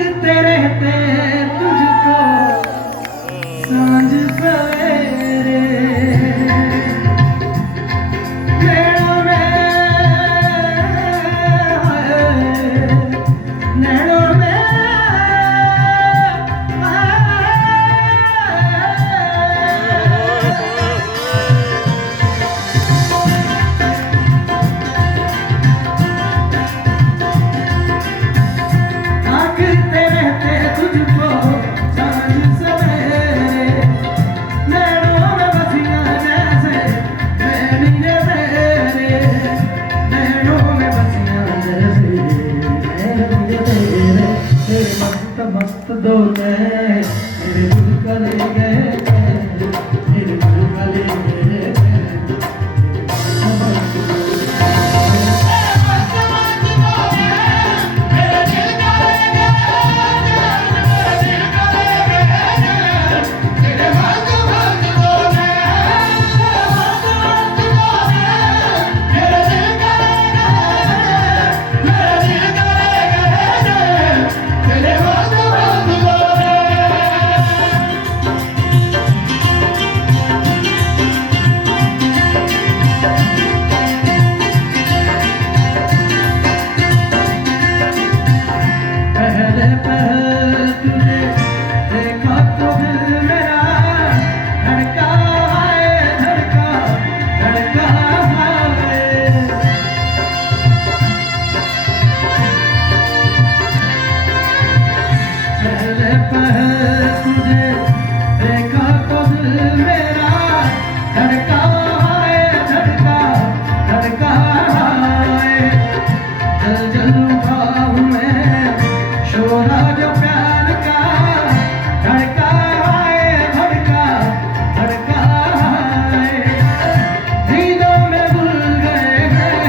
ताकते रहते तुझको सांझ सवेरे, नैनों में नैनों में ताकते रहते तुझको सांझ सवेरे, नैनों में बसियां जैसे नैनी तेरे, नैनों में बसियां जैसे नैनी तेरे, तेरे मस्त मस्त दो नैन मेरे दिल का ले गए, मेरे दिल का ले गए। पहले पहल तुझे देखा तो दिल मेरा धड़का है, धड़का धड़का है। पहले पहल तुझे देखा तो दिल मेरा धड़का है, धड़का धड़का है। जल जल उठा हूँ मैं शोरा जो प्यार का, धड़का है, धड़का धड़का है। नींदों में भूल गए हैं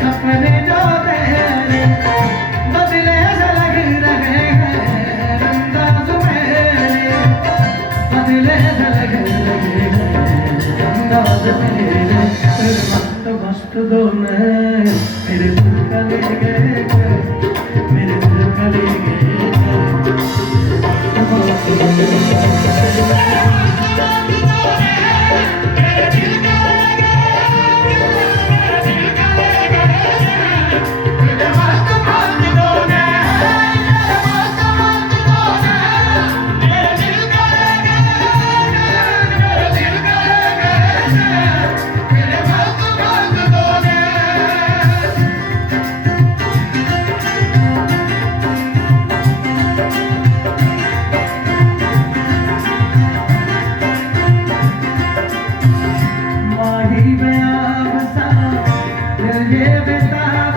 सपने जो तेरे, बदले से लग रहे हैं अंदाज मेरे, बदले से लग रहे हैं अंदाज मेरे। तेरे मस्त मस्त दो नैन मेरे दिल का ले गए, मेरे दिल का ले गए। माही में आग सा ये बेताब